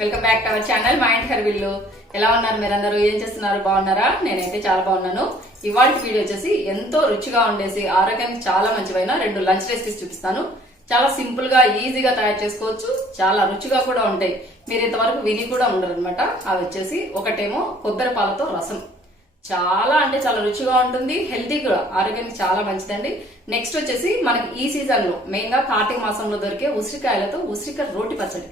Welcome back to our channel మా ఇంటి హర్విల్లు. ఎలా ఉన్నారు మీరందరూ? ఏం చేస్తున్నారు? బాగున్నారా? నేనైతే చాలా బాగున్నాను. ఇవాళ వీడియో వచ్చేసి ఎంతో రుచిగా ఉండేసి ఆరోగ్యానికి చాలా మంచివైన 2 లంచ్ రెసిపీస్ చూపిస్తాను. చాలా సింపుల్ గా ఈజీగా తయారు చేసుకోవచ్చు, చాలా రుచిగా కూడా ఉంటాయి. మీరు ఇంతవరకు విని కూడా ఉండరు అనమాట. అవి వచ్చేసి ఒకటేమో కొబ్బరి పాలతో రసం, చాలా అంటే చాలా రుచిగా ఉంటుంది, హెల్తీ కూడా, ఆరోగ్యానికి చాలా మంచిదండి. నెక్స్ట్ వచ్చేసి మనకి ఈ సీజన్ లో మెయిన్ గా కార్తీక మాసంలో దొరికే ఉసిరికాయలతో ఉసిరికాయ రోటి పచ్చడి.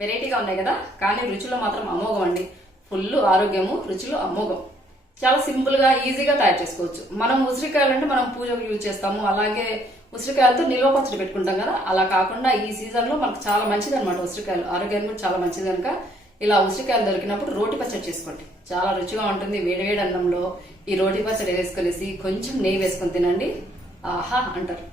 వెరైటీగా ఉన్నాయి కదా, కానీ రుచిలో మాత్రం అమోఘం అండి. ఫుల్ ఆరోగ్యము, రుచిలో అమోఘం. చాలా సింపుల్ గా ఈజీగా తయారు చేసుకోవచ్చు. మనం ఉసిరికాయలు అంటే మనం పూజకు యూజ్ చేస్తాము, అలాగే ఉసిరికాయలతో నిల్వ పచ్చడి పెట్టుకుంటాం కదా, అలా కాకుండా ఈ సీజన్ లో మనకు చాలా మంచిది అనమాట. ఉసిరికాయలు ఆరోగ్యానికి కూడా చాలా మంచిది కనుక ఇలా ఉసిరికాయలు దొరికినప్పుడు రోటి పచ్చడి చేసుకోండి, చాలా రుచిగా ఉంటుంది. వేడివేడి అన్నంలో ఈ రోటి పచ్చడి వేసుకొనేసి కొంచెం నెయ్యి వేసుకొని తినండి, ఆహా అంటారు.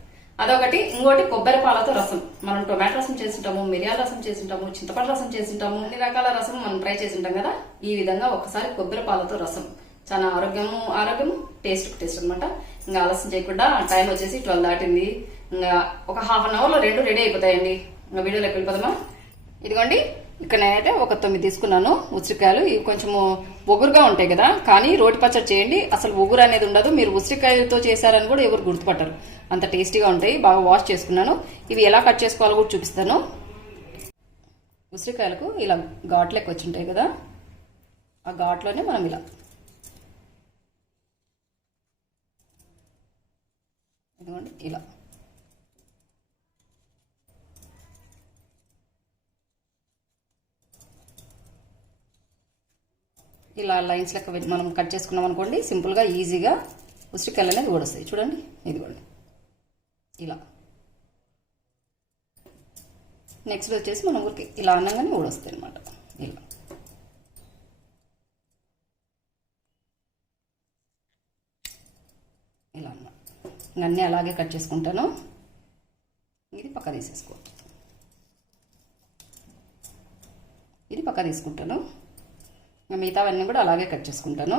అదొకటి. ఇంకోటి కొబ్బరి పాలతో రసం. మనం టొమాటో రసం చేసింటాము, మిరియాల రసం చేసింటాము, చింతపండు రసం చేసింటాము, అన్ని రకాల రసం మనం ట్రై చేసింటాం కదా. ఈ విధంగా ఒకసారి కొబ్బరి పాలతో రసం, చాలా ఆరోగ్యము టేస్ట్ అనమాట. ఇంకా ఆలస్యం చేయకుండా, టైం వచ్చేసి 12 దాటింది. ఇంకా ఒక హాఫ్ అన్ అవర్ లో 2 రెడీ అయిపోతాయండి. ఇంకా వీడియోలోకి వెళ్ళిపోదామా? ఇదిగోండి, ఇక్కడ నేనైతే ఒక 9 తీసుకున్నాను ఉసిరికాయలు. ఇవి కొంచెము ఒగురుగా ఉంటాయి కదా, కానీ రోటి పచ్చడి చేయండి, అసలు ఒగురు అనేది ఉండదు. మీరు ఉసిరికాయలతో చేశారని కూడా ఎవరు గుర్తుపట్టరు, అంత టేస్టీగా ఉంటాయి. బాగా వాష్ చేసుకున్నాను. ఇవి ఎలా కట్ చేసుకోవాలో కూడా చూపిస్తాను. ఉసిరికాయలకు ఇలా ఘాట్లెక్క వచ్చి ఉంటాయి కదా, ఆ ఘాట్లోనే మనం ఇలా ఇదిగోండి ఇలా ఇలా లైన్స్ లెక్క మనం కట్ చేసుకున్నాం అనుకోండి, సింపుల్గా ఈజీగా ఉసిరికాయలు అనేది ఊడొస్తాయి. చూడండి, ఇదిగోండి ఇలా. నెక్స్ట్ వచ్చేసి మనం ఊరికి ఇలా అన్నగానే ఊడొస్తాయి అనమాట. ఇలా ఇలా అన్న అన్నీ అలాగే కట్ చేసుకుంటాను. ఇది పక్క తీసేసుకో, ఇది పక్క తీసుకుంటాను. మిగతావన్నీ కూడా అలాగే కట్ చేసుకుంటాను.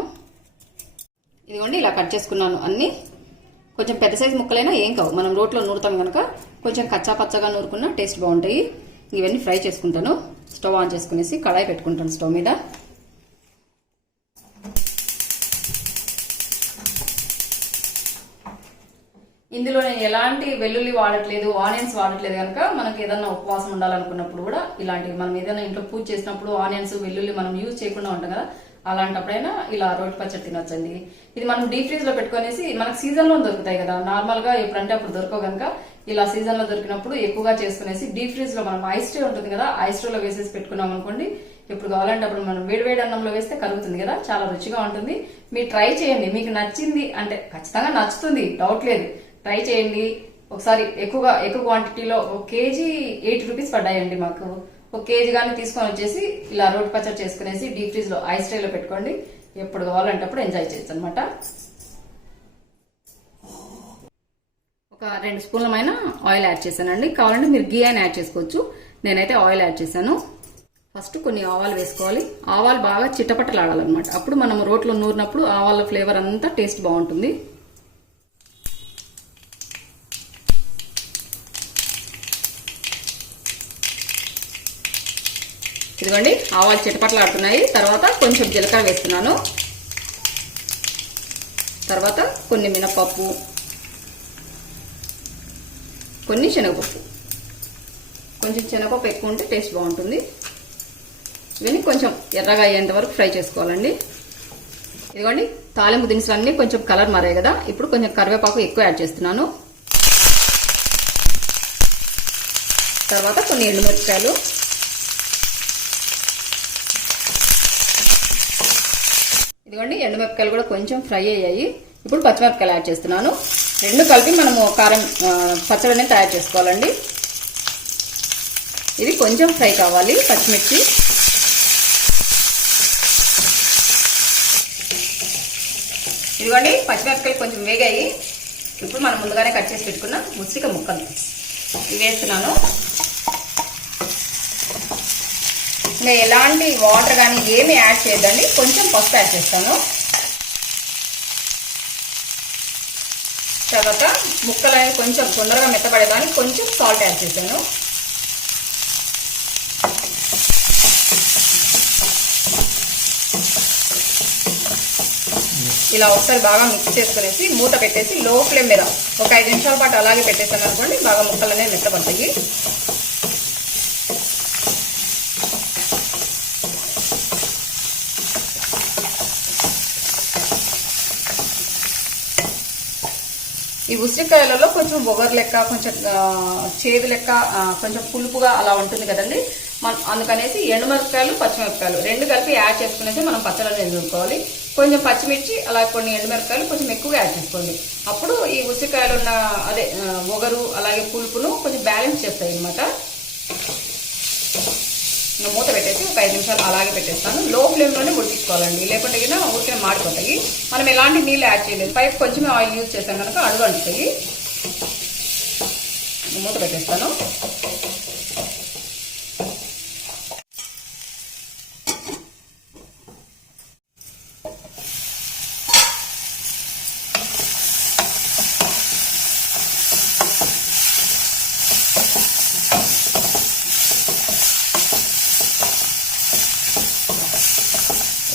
ఇదిగోండి ఇలా కట్ చేసుకున్నాను అన్నీ. కొంచెం పెద్ద సైజు ముక్కలైనా ఏం కావు, మనం రోట్లో నూరుతాం కనుక కొంచెం కచ్చా పచ్చగా నూరుకున్న టేస్ట్ బాగుంటాయి. ఇవన్నీ ఫ్రై చేసుకుంటాను. స్టవ్ ఆన్ చేసుకునేసి కడాయి పెట్టుకుంటాను స్టవ్ మీద. ఇందులో నేను ఎలాంటి వెల్లుల్లి వాడట్లేదు, ఆనియన్స్ వాడట్లేదు కనుక మనకి ఏదన్నా ఉపవాసం ఉండాలనుకున్నప్పుడు కూడా ఇలాంటివి, మనం ఏదైనా ఇంట్లో పూజ చేసినప్పుడు ఆనియన్స్ వెల్లుల్లి మనం యూజ్ చేయకుండా ఉంటాం కదా, అలాంటప్పుడైనా ఇలా రోటి పచ్చడి తినొచ్చండి. ఇది మనం డీప్ ఫ్రీజ్ లో పెట్టుకునేసి, మనకు సీజన్ లో దొరుకుతాయి కదా, నార్మల్ గా ఎప్పుడంటే అప్పుడు దొరకవు కనుక ఇలా సీజన్ లో దొరికినప్పుడు ఎక్కువగా చేసుకునేసి డీప్ ఫ్రీజ్ లో మనం ఐస్ ట్రే ఉంటుంది కదా, ఐస్ ట్రే లో వేసేసి పెట్టుకున్నాం అనుకోండి, ఎప్పుడు కావాలంటే అప్పుడు మనం వేడివేడి అన్నంలో వేస్తే కలుగుతుంది కదా, చాలా రుచిగా ఉంటుంది. మీరు ట్రై చేయండి, మీకు నచ్చింది అంటే ఖచ్చితంగా నచ్చుతుంది, డౌట్ లేదు. ట్రై చేయండి ఒకసారి. ఎక్కువ క్వాంటిటీలో 1 కేజీ 80 రూపీస్ పడ్డాయండి మాకు. 1 కేజీ కానీ తీసుకొని వచ్చేసి ఇలా రోటి పచ్చడి చేసుకునేసి డీప్ ఫ్రీజ్ లో ఐస్ ట్రేలో పెట్టుకోండి, ఎప్పుడు కావాలంటే అప్పుడు ఎంజాయ్ చేయొచ్చు అనమాట. ఒక 2 స్పూన్లమైన ఆయిల్ యాడ్ చేశానండి. కావాలంటే మీరు గీ అయినా యాడ్ చేసుకోవచ్చు, నేనైతే ఆయిల్ యాడ్ చేశాను. ఫస్ట్ కొన్ని ఆవాలు వేసుకోవాలి. ఆవాలు బాగా చిట్టపట్టలాడాలన్నమాట, అప్పుడు మనం రోట్లో నూరినప్పుడు ఆవాల ఫ్లేవర్ అంతా టేస్ట్ బాగుంటుంది. ఇదిగోండి ఆవాలు చిటపటలాడుతున్నాయి. తర్వాత కొంచెం జీలకర్ర వేస్తున్నాను, తర్వాత కొన్ని మినపప్పు, కొన్ని శనగపప్పు. కొంచెం శనగపప్పు ఎక్కువ ఉంటే టేస్ట్ బాగుంటుంది. ఇవన్నీ కొంచెం ఎర్రగా అయ్యేంత వరకు ఫ్రై చేసుకోవాలండి. ఇదిగోండి తాలింపు దినుసులు అన్నీ కొంచెం కలర్ మారాయి కదా, ఇప్పుడు కొంచెం కరివేపాకు ఎక్కువ యాడ్ చేస్తున్నాను. తర్వాత కొన్ని ఎండుమిరపకాయలు, ఇదిగోండి ఎండుమిరపకాయలు కూడా కొంచెం ఫ్రై అయ్యాయి. ఇప్పుడు పచ్చిమిరపకాయలు యాడ్ చేస్తున్నాను. 2 కలిపి మనము కారం పచ్చడి అనేది తయారు చేసుకోవాలండి. ఇది కొంచెం ఫ్రై కావాలి. పచ్చిమిర్చి ఇదిగోండి పచ్చిమిరపకాయలు కొంచెం వేగాయి. ఇప్పుడు మనం ముందుగానే కట్ చేసి పెట్టుకున్న ఉసిరికాయ ముక్కలు ఇవి వేస్తున్నాను. ఇంకా ఎలాంటి వాటర్ కానీ ఏమి యాడ్ చేయొద్దండి. కొంచెం పసుపు యాడ్ చేస్తాను. తర్వాత ముక్కలు అనేవి కొంచెం తొందరగా మెత్తపడేదానికి కొంచెం సాల్ట్ యాడ్ చేశాను. ఇలా ఒకసారి బాగా మిక్స్ చేసుకునేసి మూత పెట్టేసి లో ఫ్లేమ్ మీద ఒక 5 నిమిషాల పాటు అలాగే పెట్టేసాను అనుకోండి, బాగా ముక్కలు అనేవి మెత్తపడతాయి. ఈ ఉసిరికాయలలో కొంచెం ఒగరు లెక్క, కొంచెం చేదు లెక్క, కొంచెం పులుపుగా అలా ఉంటుంది కదండి. అందుకనేసి ఎండుమిరపకాయలు పచ్చిమిరపకాయలు రెండు కలిపి యాడ్ చేసుకునేసి మనం పచ్చళ్ళని ఎదుర్కోవాలి. కొంచెం పచ్చిమిర్చి అలా కొన్ని ఎండుమిరపకాయలు కొంచెం ఎక్కువగా యాడ్ చేసుకోండి. అప్పుడు ఈ ఉసిరికాయలు ఉన్న అదే ఒగరు అలాగే పులుపును కొంచెం బ్యాలెన్స్ చేస్తాయి అన్నమాట. మూత పెట్టేసి ఒక 5 నిమిషాలు అలాగే పెట్టేస్తాను. లో ఫ్లేమ్లోనే ఉడికించుకోవాలండి, లేకుంటే కింద ఊరికే మాడిపోతాయి. మనం ఎలాంటి నీళ్ళు యాడ్ చేయలేదు, పైకి కొంచెమే ఆయిల్ యూజ్ చేసాం కనుక అడుగు అంటుతాయి. మూత పెట్టేస్తాను.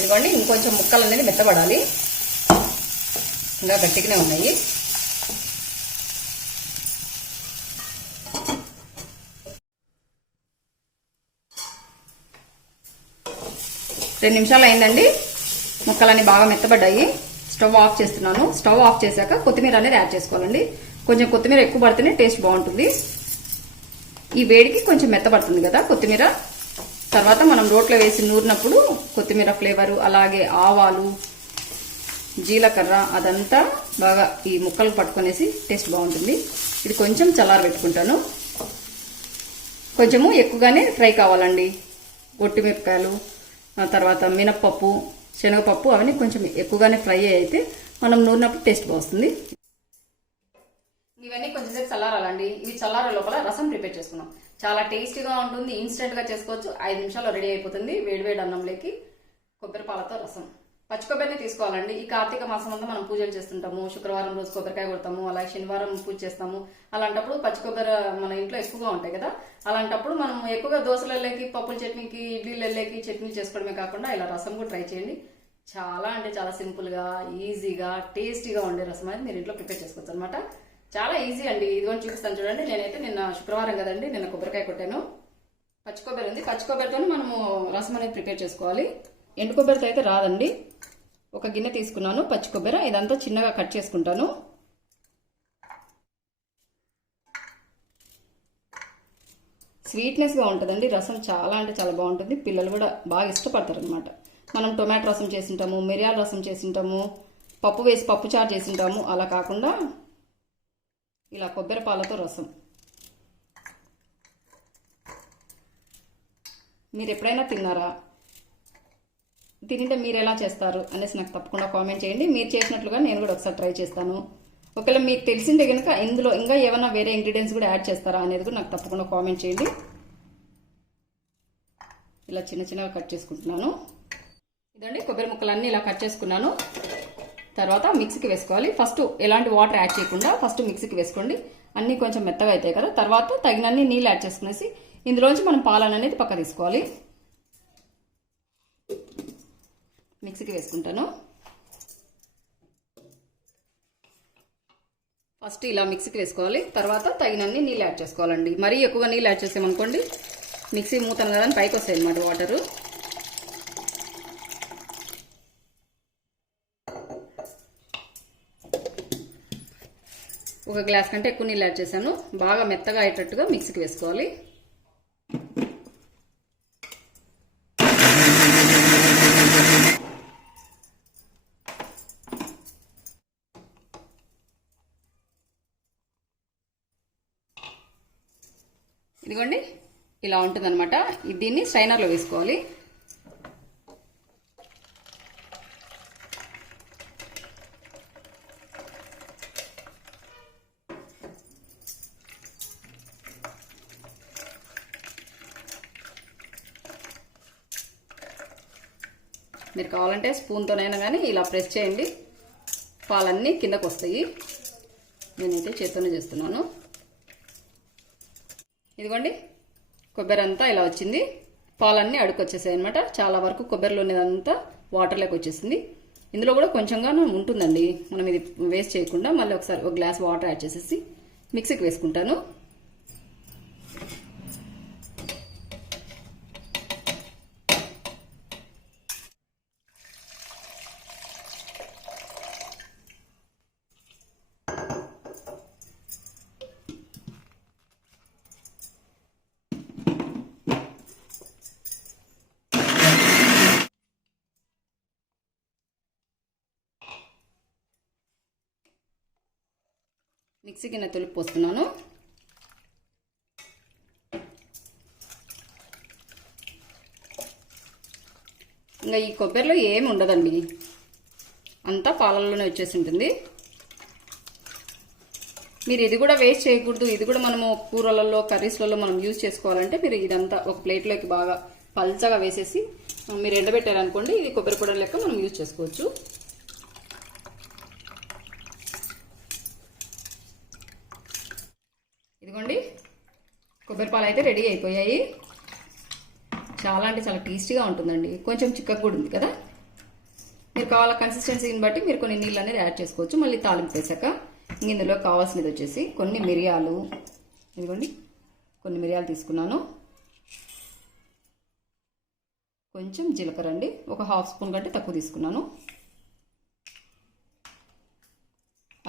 ఇదిగోండి ఇంకొంచెం ముక్కలు అనేది మెత్తబడాలి, ఇంకా గట్టిగానే ఉన్నాయి. రెండు నిమిషాలు అయిందండి, ముక్కలన్నీ బాగా మెత్తబడ్డాయి. స్టవ్ ఆఫ్ చేస్తున్నాను. స్టవ్ ఆఫ్ చేశాక కొత్తిమీర అనేది యాడ్ చేసుకోవాలండి. కొంచెం కొత్తిమీర ఎక్కువ పడితేనే టేస్ట్ బాగుంటుంది. ఈ వేడికి కొంచెం మెత్తబడుతుంది కదా కొత్తిమీర. తర్వాత మనం రోట్లో వేసి నూరినప్పుడు కొత్తిమీర ఫ్లేవరు అలాగే ఆవాలు జీలకర్ర అదంతా బాగా ఈ ముక్కలు పట్టుకునేసి టేస్ట్ బాగుంటుంది. ఇది కొంచెం చల్లార పెట్టుకుంటాను. కొంచెము ఎక్కువగానే ఫ్రై కావాలండి. ఒట్టిమిరపకాయలు తర్వాత మినప్పప్పు శనగపప్పు అవన్నీ కొంచెం ఎక్కువగానే ఫ్రై అయితే మనం నూరినప్పుడు టేస్ట్ బాగుంటుంది. ఇవన్నీ కొంచెం సేపు చల్లారాలండి. ఇవి చల్లార లోపల రసం ప్రిపేర్ చేసుకున్నాం. చాలా టేస్టీగా ఉంటుంది. ఇన్స్టెంట్ గా చేసుకోవచ్చు. 5 నిమిషాల్లో రెడీ అయిపోతుంది. వేడివేడి అన్నంలోకి కొబ్బరి పాలతో రసం. పచ్చి కొబ్బరిని తీసుకోవాలండి. ఈ కార్తీక మాసం అంతా మనం పూజలు చేస్తుంటాము. శుక్రవారం రోజు కొబ్బరికాయ కొడతాము, అలాగే శనివారం పూజ చేస్తాము. అలాంటప్పుడు పచ్చి కొబ్బరి మన ఇంట్లో ఎక్కువగా ఉంటాయి కదా. అలాంటప్పుడు మనం ఎక్కువగా దోశలలోకి, పప్పుల చట్నీకి, ఇడ్లీలలోకి చట్నీ చేసుకోవడమే కాకుండా ఇలా రసం కూడా ట్రై చేయండి. చాలా అంటే చాలా సింపుల్ గా, ఈజీగా, టేస్టీగా ఉండే రసం అనేది మీరు ఇంట్లో ప్రిపేర్ చేసుకోవచ్చు అనమాట. చాలా ఈజీ అండి. ఇదిగోని చూపిస్తాను చూడండి. నేనైతే నిన్న శుక్రవారం కదండి, నిన్న కొబ్బరికాయ కొట్టాను. పచ్చి కొబ్బరి ఉంది. పచ్చి కొబ్బరితో మనము రసం అనేది ప్రిపేర్ చేసుకోవాలి. ఎండు కొబ్బరితో అయితే రాదండి. ఒక గిన్నె తీసుకున్నాను పచ్చి కొబ్బరి. ఇదంతా చిన్నగా కట్ చేసుకుంటాను. స్వీట్నెస్గా ఉంటుందండి రసం. చాలా అంటే చాలా బాగుంటుంది. పిల్లలు కూడా బాగా ఇష్టపడతారు అనమాట. మనం టొమాటో రసం చేసింటాము, మిరియాల రసం చేసింటాము, పప్పు వేసి పప్పు చారు చేసింటాము. అలా కాకుండా ఇలా కొబ్బరి పాలతో రసం. మీరు ఎప్పుడైనా తిన్నారా? తింటే మీరు ఎలా చేస్తారు అనేసి నాకు తప్పకుండా కామెంట్ చేయండి. మీరు చేసినట్లుగా నేను కూడా ఒకసారి ట్రై చేస్తాను. ఒకవేళ మీకు తెలిసిందే కనుక ఇందులో ఇంకా ఏమైనా వేరే ఇంగ్రీడియంట్స్ కూడా యాడ్ చేస్తారా అనేది కూడా నాకు తప్పకుండా కామెంట్ చేయండి. ఇలా చిన్న చిన్నగా కట్ చేసుకుంటున్నాను. ఇదండి కొబ్బరి ముక్కలన్నీ ఇలా కట్ చేసుకున్నాను. తర్వాత మిక్సీకి వేసుకోవాలి. ఫస్ట్ ఎలాంటి వాటర్ యాడ్ చేయకుండా ఫస్ట్ మిక్సీకి వేసుకోండి. అన్నీ కొంచెం మెత్తగా అవుతాయి కదా. తర్వాత తగినన్ని నీళ్ళు యాడ్ చేసుకునేసి ఇందులోంచి మనం పాలను అనేది పక్క తీసుకోవాలి. మిక్సీకి వేసుకుంటాను. ఫస్ట్ ఇలా మిక్సీకి వేసుకోవాలి. తర్వాత తగినన్ని నీళ్ళు యాడ్ చేసుకోవాలండి. మరీ ఎక్కువగా నీళ్ళు యాడ్ చేసామనుకోండి మిక్సీ మూతను కదా పైకి వస్తాయి అన్నమాట వాటరు. ఒక గ్లాస్ కంటే ఎక్కువ నీళ్ళు యాడ్ చేశాను. బాగా మెత్తగా అయ్యేటట్టుగా మిక్సీకి వేసుకోవాలి. ఇదిగోండి ఇలా ఉంటుందన్నమాట. దీన్ని స్ట్రైనర్లో వేసుకోవాలి. మీరు కావాలంటే స్పూన్తోనైనా కానీ ఇలా ప్రెస్ చేయండి, పాలన్నీ కిందకు వస్తాయి. నేనైతే చేత్తోనే చేస్తున్నాను. ఇదిగోండి, కొబ్బరి అంతా ఇలా వచ్చింది, పాలన్నీ అడుకొచ్చేసాయి అనమాట. చాలా వరకు కొబ్బరిలో ఉన్నదంతా వాటర్లోకి వచ్చేసింది. ఇందులో కూడా కొంచెంగా ఉంటుందండి, మనం ఇది వేస్ట్ చేయకుండా మళ్ళీ ఒకసారి ఒక గ్లాస్ వాటర్ యాడ్ చేసేసి మిక్సీకి వేసుకుంటాను. మిక్సీ గిన్నె తొలిపి పోస్తున్నాను. ఇంకా ఈ కొబ్బరిలో ఏమి ఉండదండి, అంతా పాలల్లోనే వచ్చేసి ఉంటుంది. మీరు ఇది కూడా వేస్ట్ చేయకూడదు, ఇది కూడా మనము కూరలలో కర్రీస్లలో మనం యూజ్ చేసుకోవాలంటే మీరు ఇదంతా ఒక ప్లేట్లోకి బాగా పల్చగా వేసేసి మీరు ఎండబెట్టారనుకోండి, ఇది కొబ్బరి పొడి లెక్క మనం యూజ్ చేసుకోవచ్చు. ఇదిగోండి, కొబ్బరి పాలు అయితే రెడీ అయిపోయాయి. చాలా అంటే చాలా టేస్టీగా ఉంటుందండి, కొంచెం చిక్కగా కూడా ఉంది కదా. మీరు కావాల కన్సిస్టెన్సీని బట్టి మీరు కొన్ని నీళ్ళు అనేది యాడ్ చేసుకోవచ్చు. మళ్ళీ తాలింపు వేసాక ఇందులో కావాల్సినది వచ్చేసి కొన్ని మిరియాలు, ఇదిగోండి కొన్ని మిరియాలు తీసుకున్నాను, కొంచెం జీలకర్ర అండి, ఒక హాఫ్ స్పూన్ కంటే తక్కువ తీసుకున్నాను,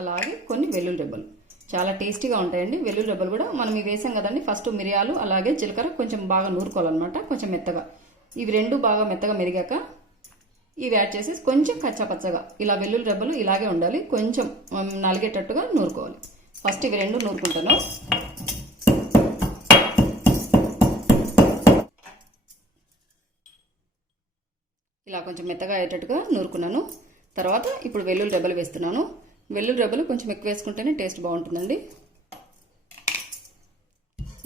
అలాగే కొన్ని వెల్లుల్లి రెబ్బలు. చాలా టేస్టీగా ఉంటాయండి వెల్లుల్లి రెబ్బలు కూడా. మనం ఇవి వేసాం కదండి, ఫస్ట్ మిరియాలు అలాగే జీలకర్ర కొంచెం బాగా నూరుకోవాలన్నమాట, కొంచెం మెత్తగా. ఇవి రెండు బాగా మెత్తగా మెరిగాక ఇవి యాడ్ చేసి కొంచెం కచ్చాపచ్చగా ఇలా వెల్లుల్లి రెబ్బలు ఇలాగే ఉండాలి, కొంచెం నలిగేటట్టుగా నూరుకోవాలి. ఫస్ట్ ఇవి రెండు నూరుకుంటాను. ఇలా కొంచెం మెత్తగా అయ్యేటట్టుగా నూరుకున్నాను. తర్వాత ఇప్పుడు వెల్లుల్లి రెబ్బలు వేస్తున్నాను. వెల్లుల్లి రెబ్బలు కొంచెం ఎక్కువ వేసుకుంటేనే టేస్ట్ బాగుంటుందండి.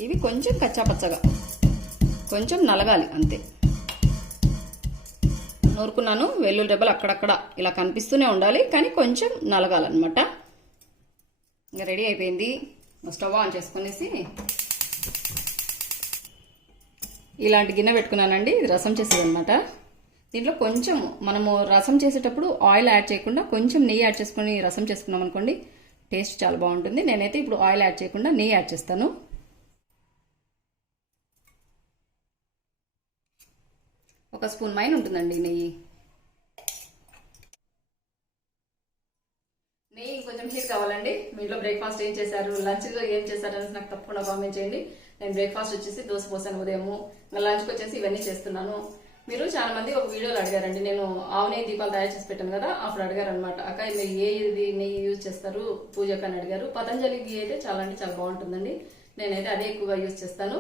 ఇవి కొంచెం కచ్చాపచ్చగా కొంచెం నలగాలి అంతే. నూరుకున్నాను. వెల్లుల్లి రెబ్బలు అక్కడక్కడ ఇలా కనిపిస్తూనే ఉండాలి, కానీ కొంచెం నలగాలన్నమాట. ఇంకా రెడీ అయిపోయింది. స్టవ్ ఆన్ చేసుకునేసి ఇలాంటి గిన్నె పెట్టుకున్నానండి. ఇది రసం చేసేది అనమాట. దీంట్లో కొంచెం మనము రసం చేసేటప్పుడు ఆయిల్ యాడ్ చేయకుండా కొంచెం నెయ్యి యాడ్ చేసుకొని రసం చేసుకున్నాం అనుకోండి, టేస్ట్ చాలా బాగుంటుంది. నేనైతే ఇప్పుడు ఆయిల్ యాడ్ చేయకుండా నెయ్యి యాడ్ చేస్తాను. ఒక స్పూన్ మైన్ ఉంటుందండి నెయ్యి. నెయ్యి కొంచెం హీట్ కావాలండి. మీ ఇంట్లో బ్రేక్ఫాస్ట్ ఏం చేశారు, లంచ్లో ఏం చేశారు అనేసి నాకు తప్పకుండా కామెంట్ చేయండి. నేను బ్రేక్ఫాస్ట్ వచ్చేసి దోశ పోసాను ఉదయము, లంచ్కి వచ్చేసి ఇవన్నీ చేస్తున్నాను. మీరు చాలా మంది ఒక వీడియోలో అడిగారండి, నేను ఆవు నెయ్యి దీపాలు తయారు చేసి పెట్టాను కదా, అప్పుడు అడిగారు అనమాట, అక్క మీరు ఇది నెయ్యి యూజ్ చేస్తారు పూజకు అని అడిగారు. పతంజలి ఘీ అయితే చాలా అంటే చాలా బాగుంటుందండి, నేనైతే అదే ఎక్కువగా యూజ్ చేస్తాను.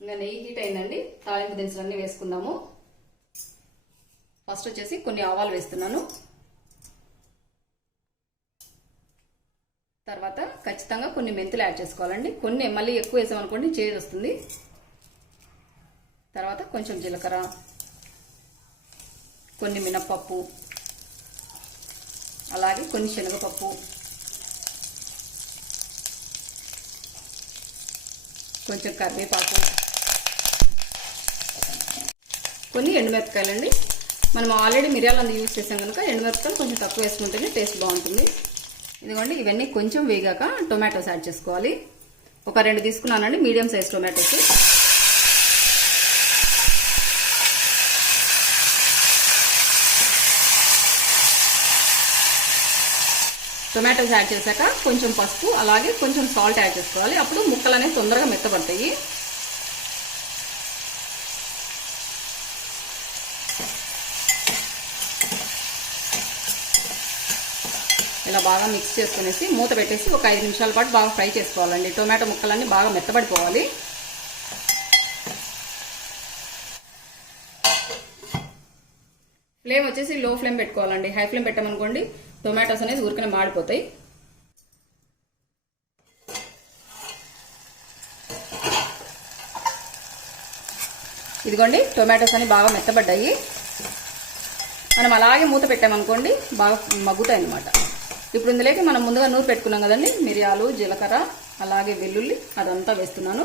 ఇంకా నెయ్యి హీట్ అయిందండి, తాలింపు దినుసులన్నీ వేసుకుందాము. ఫస్ట్ వచ్చేసి కొన్ని ఆవాలు వేస్తున్నాను. తర్వాత ఖచ్చితంగా కొన్ని మెంతులు యాడ్ చేసుకోవాలండి. కొన్ని మళ్ళీ ఎక్కువ వేసామనుకోండి చేదు వస్తుంది. తర్వాత కొంచెం జీలకర్ర, కొన్ని మినప్పప్పు, అలాగే కొన్ని శనగపప్పు, కొంచెం కరివేపాకు, కొన్ని ఎండుమిరపకాయలండి. మనం ఆల్రెడీ మిరియాలు యూజ్ చేసాం కనుక ఎండుమిరపకాయలు కొంచెం తక్కువ వేసుకుంటేనే టేస్ట్ బాగుంటుంది. ఇదిగోండి, ఇవన్నీ కొంచెం వేగాక టొమాటోస్ యాడ్ చేసుకోవాలి. ఒక 2 తీసుకున్నానండి, medium size tomatoes. Tomatoes add చేశాక కొంచెం పసుపు అలాగే కొంచెం సాల్ట్ యాడ్ చేసుకోవాలి. అప్పుడు ముక్కలు అనేవి తొందరగా మెత్తబడతాయి. ఇలా బాగా మిక్స్ చేసుకునేసి మూత పెట్టేసి ఒక 5 నిమిషాల పాటు బాగా ఫ్రై చేసుకోవాలండి. టొమాటో ముక్కలన్నీ బాగా మెత్తబడిపోవాలి. ఫ్లేమ్ వచ్చేసి లో ఫ్లేమ్ పెట్టుకోవాలండి. హై ఫ్లేమ్ పెట్టామనుకోండి టొమాటోస్ అనేది ఊరికనే మాడిపోతాయి. ఇదిగోండి టొమాటోస్ అని బాగా మెత్తబడ్డాయి. మనం అలాగే మూత పెట్టామనుకోండి బాగా మగ్గుతాయి అన్నమాట. ఇప్పుడు ఇందులోకి మనం ముందుగా నూరు పెట్టుకున్నాం కదండి, మిరియాలు, జీలకర్ర, అలాగే వెల్లుల్లి అదంతా వేస్తున్నాను.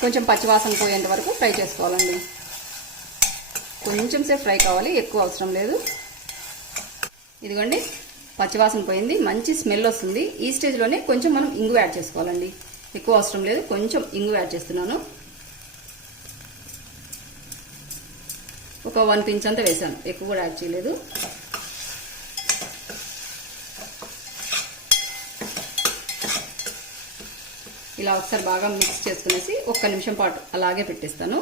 కొంచెం పచ్చివాసన పోయేంత వరకు ఫ్రై చేసుకోవాలండి. కొంచెం సేపు ఫ్రై కావాలి, ఎక్కువ అవసరం లేదు. ఇదిగోండి పచ్చివాసన పోయింది, మంచి స్మెల్ వస్తుంది. ఈ స్టేజ్లోనే కొంచెం మనం ఇంగు యాడ్ చేసుకోవాలండి. ఎక్కువ అవసరం లేదు, కొంచెం ఇంగు యాడ్ చేస్తున్నాను. ఒక 1 pinch అంతా వేసాను, ఎక్కువ కూడా యాడ్ చేయలేదు. ఇలా ఒకసారి బాగా మిక్స్ చేసుకునేసి 1 నిమిషం పాటు అలాగే పెట్టేస్తాను.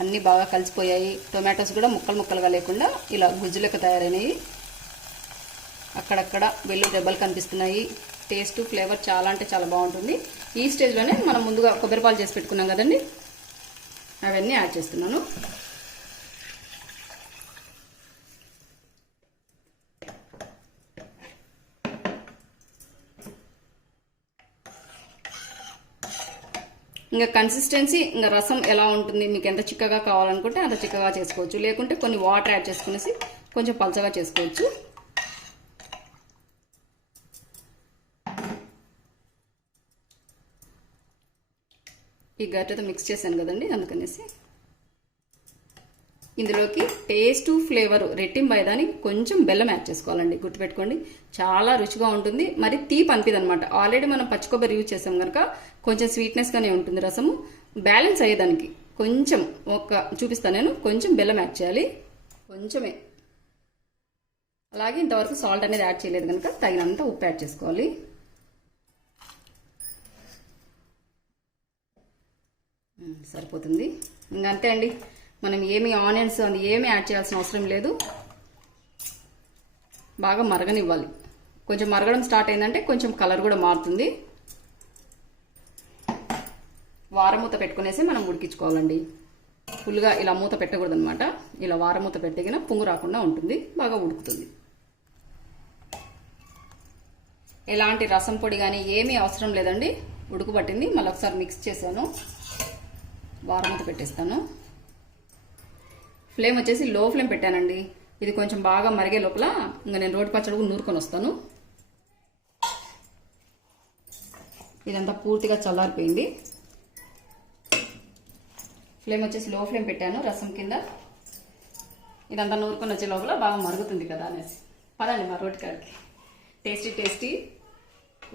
అన్నీ బాగా కలిసిపోయాయి. టొమాటోస్ కూడా ముక్కలు ముక్కలుగా లేకుండా ఇలా గుజ్జు లెక్క తయారైనవి. అక్కడక్కడ వెల్లుల్లి దెబ్బలు కనిపిస్తున్నాయి. టేస్ట్, ఫ్లేవర్ చాలా అంటే చాలా బాగుంటుంది. ఈ స్టేజ్లోనే మనం ముందుగా కొబ్బరి పాలు చేసి పెట్టుకున్నాం కదండి, అవన్నీ యాడ్ చేస్తున్నాను. ఇంకా కన్సిస్టెన్సీ, ఇంకా రసం ఎలా ఉంటుంది, మీకు ఎంత చిక్కగా కావాలనుకుంటే అంత చిక్కగా చేసుకోవచ్చు. లేకుంటే కొన్ని వాటర్ యాడ్ చేసుకునేసి కొంచెం పలచగా చేసుకోవచ్చు. ఈ గరిటెతో మిక్స్ చేశాను కదండి, అందుకనేసి ఇందులోకి టేస్ట్, ఫ్లేవర్ రెట్టింపు అయ్యేదానికి కొంచెం బెల్లం యాడ్ చేసుకోవాలండి. గుర్తుపెట్టుకోండి, చాలా రుచిగా ఉంటుంది. మరి తీపి అనిపిది అనమాట. ఆల్రెడీ మనం పచ్చి కొబ్బరి యూజ్ చేసాం కనుక కొంచెం స్వీట్నెస్గానే ఉంటుంది రసము. బ్యాలెన్స్ అయ్యేదానికి కొంచెం చూపిస్తాను నేను, కొంచెం బెల్లం యాడ్ చేయాలి, కొంచెమే. అలాగే ఇంతవరకు సాల్ట్ అనేది యాడ్ చేయలేదు కనుక తగినంత ఉప్పు యాడ్ చేసుకోవాలి. సరిపోతుంది. ఇంకా అంతే అండి, మనం ఏమి ఆనియన్స్ అది ఏమి యాడ్ చేయాల్సిన అవసరం లేదు. బాగా మరగనివ్వాలి. కొంచెం మరగడం స్టార్ట్ అయిందంటే కొంచెం కలర్ కూడా మారుతుంది. వారమూత పెట్టుకునేసి మనం ఉడికించుకోవాలండి. ఫుల్గా ఇలా మూత పెట్టకూడదు అనమాట. ఇలా వారమూత పెట్టగిన పొంగు రాకుండా ఉంటుంది, బాగా ఉడుకుతుంది. ఎలాంటి రసం పొడి కానీ ఏమీ అవసరం లేదండి. ఉడుకుబట్టింది. మళ్ళీ ఒకసారి మిక్స్ చేశాను. వారమూత పెట్టేస్తాను. ఫ్లేమ్ వచ్చేసి లో ఫ్లేమ్ పెట్టానండి. ఇది కొంచెం బాగా మరిగే లోపల ఇంకా నేను రోటి పచ్చడి నూరుకొని వస్తాను. ఇదంతా పూర్తిగా చల్లారిపోయింది. ఫ్లేమ్ వచ్చేసి లో ఫ్లేమ్ పెట్టాను రసం కింద. ఇదంతా నూరుకొని వచ్చే లోపల బాగా మరుగుతుంది కదా అనేసి పదండి మా రోటి కాడికి. టేస్టీ టేస్టీ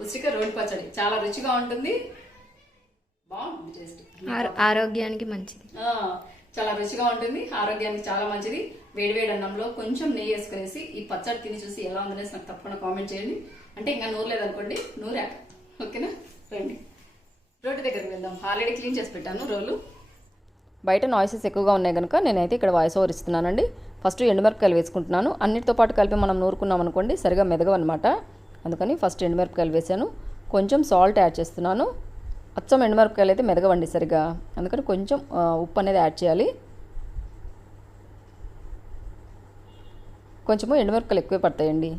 ఉసిరికాయ రోటి పచ్చడి చాలా రుచిగా ఉంటుంది, బాగుంటుంది. టేస్ట్ ఆరోగ్యానికి మంచిది, చాలా రుచిగా ఉంటుంది, ఆరోగ్యానికి చాలా మంచిది. వేడివేడి అన్నంలో కొంచెం నెయ్యి వేసుకునేసి ఈ పచ్చడి తిని చూసి ఎలా ఉందనేసి నాకు తప్పకుండా కామెంట్ చేయండి. అంటే ఇంకా నూరలేదనుకోండి, నూరాక. ఓకేనా, రండి రోడ్డు దగ్గరికి వెళ్దాం. ఆల్రెడీ క్లీన్ చేసి పెట్టాను రోలు. బయట నాయిసెస్ ఎక్కువగా ఉన్నాయి కనుక నేనైతే ఇక్కడ వాయిస్ ఓవర్ ఇస్తున్నానండి. ఫస్ట్ ఎండుమిరపకాయలు వేసుకుంటున్నాను. అన్నిటితో పాటు కలిపి మనం నూరుకున్నాం అనుకోండి సరిగా మెదగవన్నమాట. అందుకని ఫస్ట్ ఎండుమిరపకాయలు వేసాను. కొంచెం సాల్ట్ యాడ్ చేస్తున్నాను. అచ్చం ఎండుమిరపకాయలు అయితే మెదగవండి సరిగా, అందుకని కొంచెం ఉప్పు అనేది యాడ్ చేయాలి. కొంచెము ఎండుమిరపకాయలు ఎక్కువే పడతాయండి.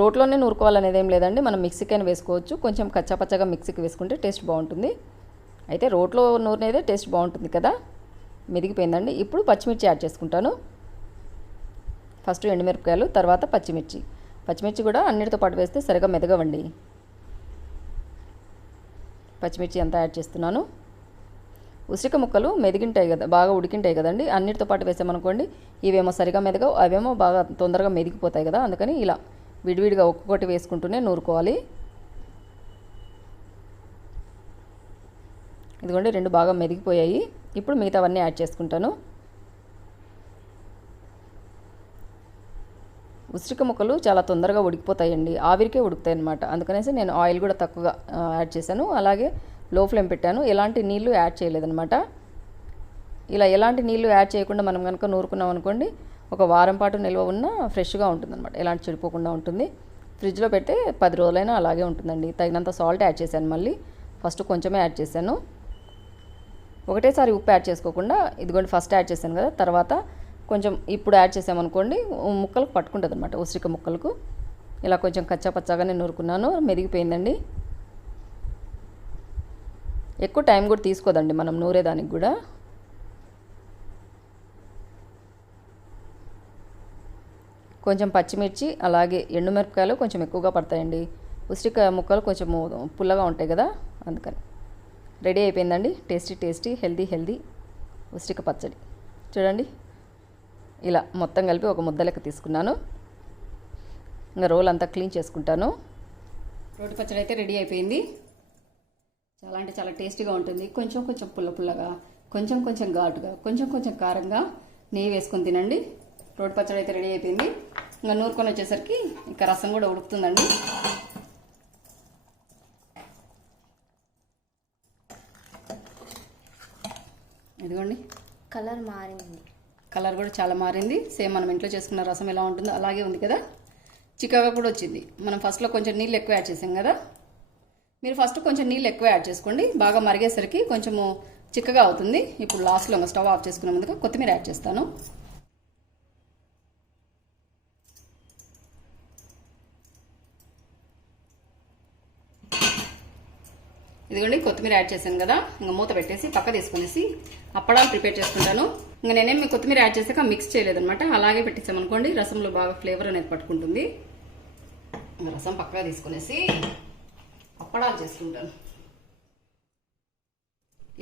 రోట్లోనే నూరుకోవాలనేది ఏం లేదండి, మనం మిక్సీకైనా వేసుకోవచ్చు. కొంచెం కచ్చాపచ్చగా మిక్సీకి వేసుకుంటే టేస్ట్ బాగుంటుంది. అయితే రోట్లో నూరినదే టేస్ట్ బాగుంటుంది కదా. మెదిగిపోయిందండి. ఇప్పుడు పచ్చిమిర్చి యాడ్ చేసుకుంటాను. ఫస్ట్ ఎండుమిరపకాయలు, తర్వాత పచ్చిమిర్చి. పచ్చిమిర్చి కూడా అన్నిటితో పాటు వేస్తే సరిగా మెదగవండి. పచ్చిమిర్చి అంతా యాడ్ చేస్తున్నాను. ఉసిరిక ముక్కలు మెదిగింటాయి కదా, బాగా ఉడికింటాయి కదండి. అన్నిటితో పాటు వేసామనుకోండి ఇవేమో సరిగా మెదగవు, అవేమో బాగా తొందరగా మెదిగిపోతాయి కదా. అందుకని ఇలా విడివిడిగా ఒక్కొక్కటి వేసుకుంటూనే నూరుకోవాలి. ఇదిగోండి రెండు బాగా మెదిగిపోయాయి. ఇప్పుడు మిగతావన్నీ యాడ్ చేసుకుంటాను. ఉసిరిక ముక్కలు చాలా తొందరగా ఉడికిపోతాయండి, ఆవిరికే ఉడుకుతాయి అన్నమాట. అందుకనేసి నేను ఆయిల్ కూడా తక్కువగా యాడ్ చేశాను. అలాగే లో ఫ్లేమ్ పెట్టాను. ఎలాంటి నీళ్లు యాడ్ చేయలేదన్నమాట. ఇలా ఎలాంటి నీళ్లు యాడ్ చేయకుండా మనం కనుక నూరుకున్నాం అనుకోండి ఒక వారం పాటు నిల్వ ఉన్న ఫ్రెష్గా ఉంటుందన్నమాట. ఎలాంటి చెడిపోకుండా ఉంటుంది. ఫ్రిడ్జ్లో పెడితే 10 రోజులైనా అలాగే ఉంటుందండి. తగినంత సాల్ట్ యాడ్ చేశాను. మళ్ళీ ఫస్ట్ కొంచెమే యాడ్ చేశాను. ఒకటేసారి ఉప్పు యాడ్ చేసుకోకుండా ఇదిగోండి ఫస్ట్ యాడ్ చేశాను కదా, తర్వాత కొంచెం ఇప్పుడు యాడ్ చేసామనుకోండి ముక్కలకు పట్టుకుంటుంది అనమాట, ఉసిరిక ముక్కలకు. ఇలా కొంచెం కచ్చా పచ్చాగానే నూరుకున్నాను, మెదిగిపోయిందండి. ఎక్కువ టైం కూడా తీసుకోదండి మనం నూరేదానికి కూడా. కొంచెం పచ్చిమిర్చి అలాగే ఎండుమిరపకాయలు కొంచెం ఎక్కువగా పడతాయండి. ఉసిరికాయ ముక్కలు కొంచెం పుల్లగా ఉంటాయి కదా, అందుకని. రెడీ అయిపోయిందండి టేస్టీ హెల్దీ ఉసిరిక పచ్చడి. చూడండి, ఇలా మొత్తం కలిపి ఒక ముద్ద లెక్క తీసుకున్నాను. ఇంకా రోల్ అంతా క్లీన్ చేసుకుంటాను. రోటి పచ్చడి అయితే రెడీ అయిపోయింది. చాలా అంటే చాలా టేస్టీగా ఉంటుంది. కొంచెం పుల్లగా, కొంచెం ఘాటుగా, కొంచెం కారంగా నెయ్యి వేసుకొని తినండి. రోటి పచ్చడి అయితే రెడీ అయిపోయింది. ఇంకా నూరుకొని వచ్చేసరికి ఇంకా రసం కూడా ఉడుకుతుందండి. ఇదిగోండి, కలర్ కూడా చాలా మారింది. సేమ్ మనం ఇంట్లో చేసుకున్న రసం ఎలా ఉంటుందో అలాగే ఉంది కదా, చిక్కగా కూడా వచ్చింది. మనం ఫస్ట్లో కొంచెం నీళ్ళు ఎక్కువ యాడ్ చేసాం కదా, మీరు ఫస్ట్ కొంచెం నీళ్ళు ఎక్కువ యాడ్ చేసుకోండి. బాగా మరిగేసరికి కొంచెము చిక్కగా అవుతుంది. ఇప్పుడు లాస్ట్లో ఇంకా స్టవ్ ఆఫ్ చేసుకునే ముందుగా కొత్తిమీర యాడ్ చేస్తాను. ఇదిగోండి, కొత్తిమీర యాడ్ చేశాను కదా, ఇంకా మూత పెట్టేసి పక్క తీసుకునేసి అప్పడాలు ప్రిపేర్ చేసుకుంటాను. ఇంకా నేనేం కొత్తిమీర యాడ్ చేసాక మిక్స్ చేయలేదన్నమాట, అలాగే పెట్టేసామనుకోండి రసంలో బాగా ఫ్లేవర్ అనేది పట్టుకుంటుంది. ఇంకా రసం పక్కగా తీసుకునేసి అప్పడాలు చేసుకుంటాను.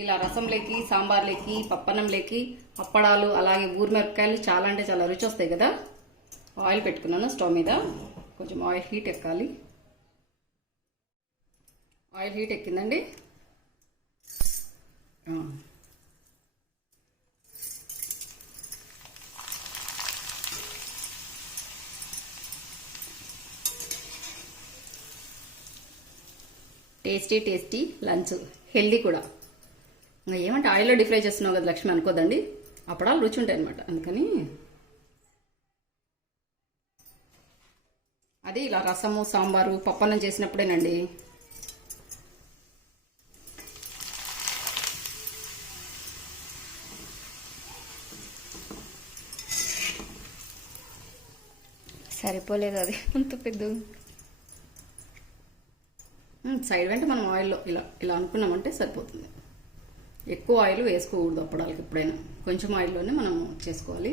ఇలా రసంలోకి, సాంబార్లోకి, పప్పన్నంలోకి అప్పడాలు అలాగే ఊరిమిరపకాయలు చాలా అంటే చాలా రుచి వస్తాయి కదా. ఆయిల్ పెట్టుకున్నాను స్టవ్ మీద, కొంచెం ఆయిల్ హీట్ ఎక్కాలి. ఆయిల్ హీట్ ఎక్కిందండి. టేస్టీ లంచ్, హెల్దీ కూడా. ఇంకా ఏమంటే ఆయిల్లో డీప్ ఫ్రై చేస్తున్నావు కదా లక్ష్మి అనుకోదండి, అప్పడాలు రుచి ఉంటాయి అనమాట. అందుకని అది ఇలా రసము, సాంబారు, పప్పన్నం చేసినప్పుడేనండి. సరిపోలేదు అది అంత పెద్ద. సైడ్ వెంట మనం ఆయిల్లో ఇలా అనుకున్నామంటే సరిపోతుంది. ఎక్కువ ఆయిల్ వేసుకోకూడదు అప్పడాలకి ఎప్పుడైనా, కొంచెం ఆయిల్లోనే మనం చేసుకోవాలి.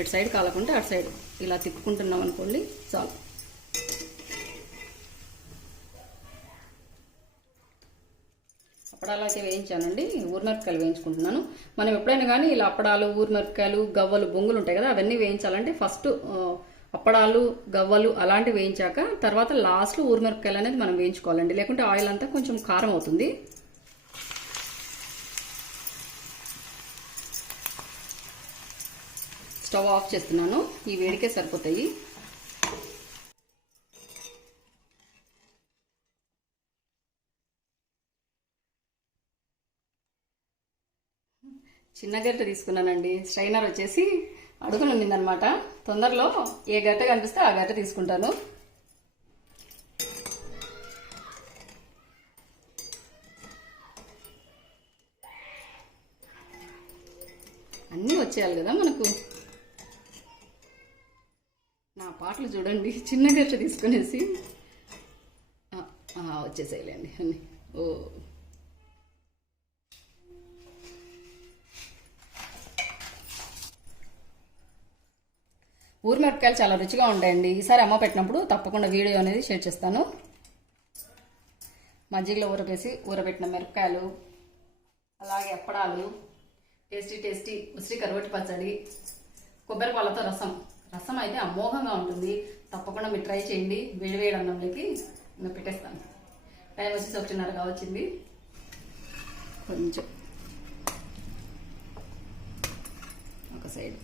ఇటు సైడ్ కాలకుంటే అటు సైడ్ ఇలా తిప్పుకుంటున్నాం అనుకోండి చాలు. అప్పడాలు అయితే వేయించానండి, ఊరిమిరపకాయలు వేయించుకుంటున్నాను. మనం ఎప్పుడైనా కానీ ఇలా అప్పడాలు, ఊరిమిరపకాయలు, గవ్వలు, బొంగులు ఉంటాయి కదా, అవన్నీ వేయించాలంటే ఫస్ట్ అప్పడాలు, గవ్వలు అలాంటివి వేయించాక తర్వాత లాస్ట్లో ఊరిమిరపకాయలు అనేది మనం వేయించుకోవాలండి, లేకుంటే ఆయిల్ అంతా కొంచెం కారం అవుతుంది. స్టవ్ ఆఫ్ చేస్తున్నాను, ఈ వేడికే సరిపోతాయి. చిన్న గరిటె తీసుకున్నానండి, స్ట్రైనర్ వచ్చేసి అడుగును ఉండిందనమాట. తొందరలో ఏ గరిటె కనిపిస్తే ఆ గరిటె తీసుకుంటాను. అన్నీ వచ్చేయాలి కదా మనకు. నా పాటలు చూడండి, చిన్న గరిటె తీసుకునేసి వచ్చేసేయాలండి అన్నీ. ఓ ఊరిమిరపకాయలు చాలా రుచిగా ఉంటాయండి. ఈసారి అమ్మ పెట్టినప్పుడు తప్పకుండా వీడియో అనేది షేర్ చేస్తాను. మజ్జిగలో ఊరబెట్టిన మిరపకాయలు, అలాగే అప్పడాలు, టేస్టీ ఉసిరికాయ రోటి పచ్చడి, కొబ్బరి పాలతో రసం అయితే అమోఘంగా ఉంటుంది. తప్పకుండా మీరు ట్రై చేయండి. వేడి అన్నంలోకి ఇంకా పెట్టేస్తాను. టైం వచ్చేసి 1:30 వచ్చింది. కొంచెం ఒక సైడ్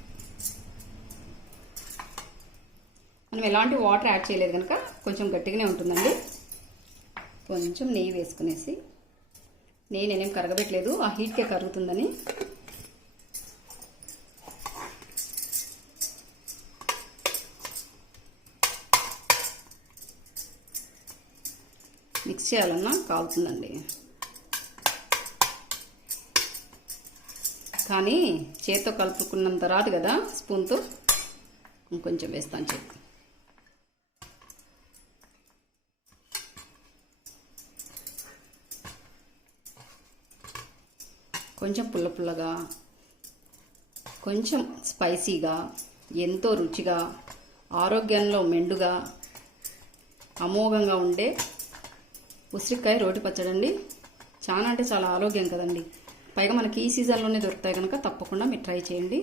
మనం ఎలాంటి వాటర్ యాడ్ చేయలేదు కనుక కొంచెం గట్టిగానే ఉంటుందండి. కొంచెం నెయ్యి వేసుకునేసి, నెయ్యి నేనేం కరగబెట్టలేదు, ఆ హీట్కే కరుగుతుందని. మిక్స్ చేయాలన్నా కాలుతుందండి. కానీ చేత్తో కలుపుకున్నంత రాదు కదా, స్పూన్తో ఇంకొంచెం వేస్తాను చేతి. కొంచెం పుల్ల పుల్లగా, కొంచెం స్పైసీగా, ఎంతో రుచిగా, ఆరోగ్యంలో మెండుగా, అమోఘంగా ఉండే ఉసిరికాయ రోటి పచ్చడి అండి. చాలా అంటే చాలా ఆరోగ్యం కదండి. పైగా మనకి ఈ సీజన్లోనే దొరుకుతాయి కనుక తప్పకుండా మీరు ట్రై చేయండి.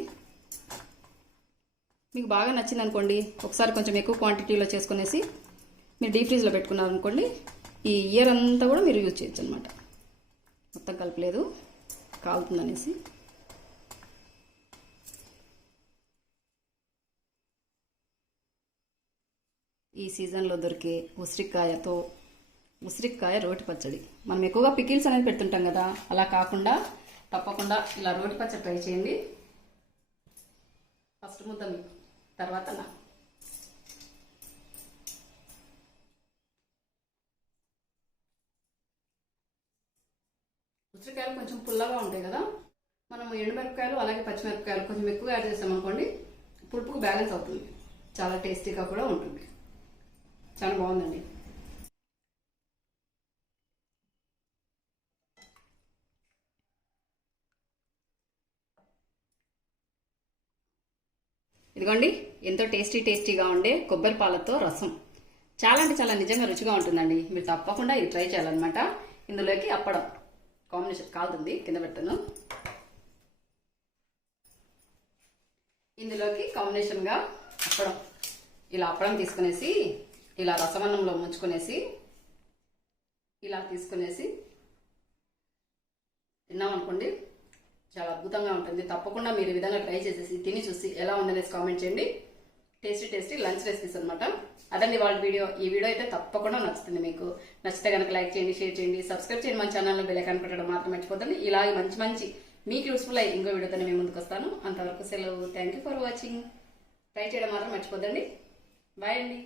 మీకు బాగా నచ్చింది అనుకోండి, ఒకసారి కొంచెం ఎక్కువ క్వాంటిటీలో చేసుకునేసి మీరు డీప్ ఫ్రీజ్లో పెట్టుకున్నారు అనుకోండి, ఈ ఇయర్ అంతా కూడా మీరు యూజ్ చేయొచ్చు అనమాట. మొత్తం కలపలేదు, కాలుతుందనేసి. ఈ సీజన్లో దొరికే ఉసిరికాయ రోటి పచ్చడి. మనం ఎక్కువగా పికిల్స్ అనేది పెడుతుంటాం కదా, అలా కాకుండా తప్పకుండా ఇలా రోటి పచ్చడి ట్రై చేయండి. ఫస్ట్ ముద్ద మీకు, తర్వాత నా. ఉసిరికాయలు కొంచెం పుల్లగా ఉంటాయి కదా, మనము ఎండుమిరపకాయలు అలాగే పచ్చిమిరపకాయలు కొంచెం ఎక్కువ యాడ్ చేసామనుకోండి, పులుపుకు బ్యాలెన్స్ అవుతుంది. చాలా టేస్టీగా కూడా ఉంటుంది. చాలా బాగుందండి. ఇదిగోండి, ఎంతో టేస్టీగా ఉండే కొబ్బరి పాలతో రసం. చాలా అంటే చాలా నిజంగా రుచిగా ఉంటుందండి. మీరు తప్పకుండా ఇది ట్రై చేయాలన్నమాట. ఇందులోకి అప్పడం కాంబినేషన్ కాలుతుంది, కింద పెట్టాను. ఇందులోకి కాంబినేషన్గా అప్పడం, ఇలా అప్పడం తీసుకునేసి ఇలా రసమన్నంలో ముంచుకునేసి ఇలా తీసుకునేసి తిన్నామనుకోండి, చాలా అద్భుతంగా ఉంటుంది. తప్పకుండా మీరు ఈ విధంగా ట్రై చేసేసి తిని చూసి ఎలా ఉందనేసి కామెంట్ చేయండి. టేస్టీ లంచ్ రెసిపీస్ అనమాట. అదండి వాళ్ళ వీడియో. ఈ వీడియో అయితే తప్పకుండా నచ్చుతుంది. మీకు నచ్చితే కనుక లైక్ చేయండి, షేర్ చేయండి, సబ్స్క్రైబ్ చేయండి. మన ఛానల్లో బెల్ ఐకాన్ పెట్టడం మాత్రం మర్చిపోతుంది. ఇలాగే మంచి మీకు యూస్ఫుల్ అయ్యి ఇంకో వీడియోతో మేము ముందుకు వస్తాను. అంతవరకు సెలవు. Thank you for watching. Try చేయడం మాత్రం మర్చిపోద్దండి. బాయ్ అండి.